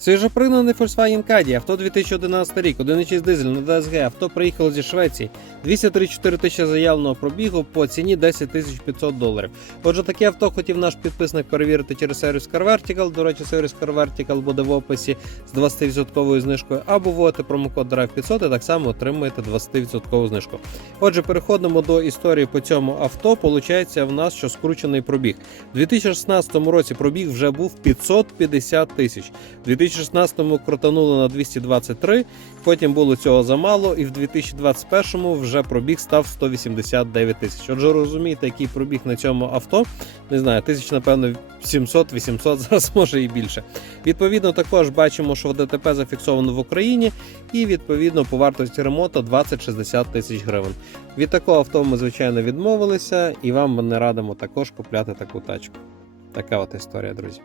Свіжопригнаний Volkswagen Caddy, авто 2011 рік, 1,6 дизель на ДСГ, авто приїхало зі Швеції, 234 тисячі заявленого пробігу по ціні 10 тисяч 500 доларів. Отже, таке авто хотів наш підписник перевірити через сервіс Car Vertical. До речі, сервіс Car Vertical буде в описі з 20% знижкою, або вводите промокод Drive 500 і так само отримуєте 20% знижку. Отже, переходимо до історії по цьому авто. Получається в нас, що скручений пробіг. У 2016 році пробіг вже був 550 тисяч. У 2016-му крутанули на 223, потім було цього замало, і в 2021-му вже пробіг став 189 тисяч. Отже, розумієте, який пробіг на цьому авто. Не знаю, тисяч, напевно, 700-800, зараз може і більше. Відповідно, також бачимо, що ДТП зафіксовано в Україні, і відповідно по вартості ремонту 20-60 тисяч гривень. Від такого авто ми, звичайно, відмовилися, і вам ми не радимо також купляти таку тачку. Така от історія, друзі.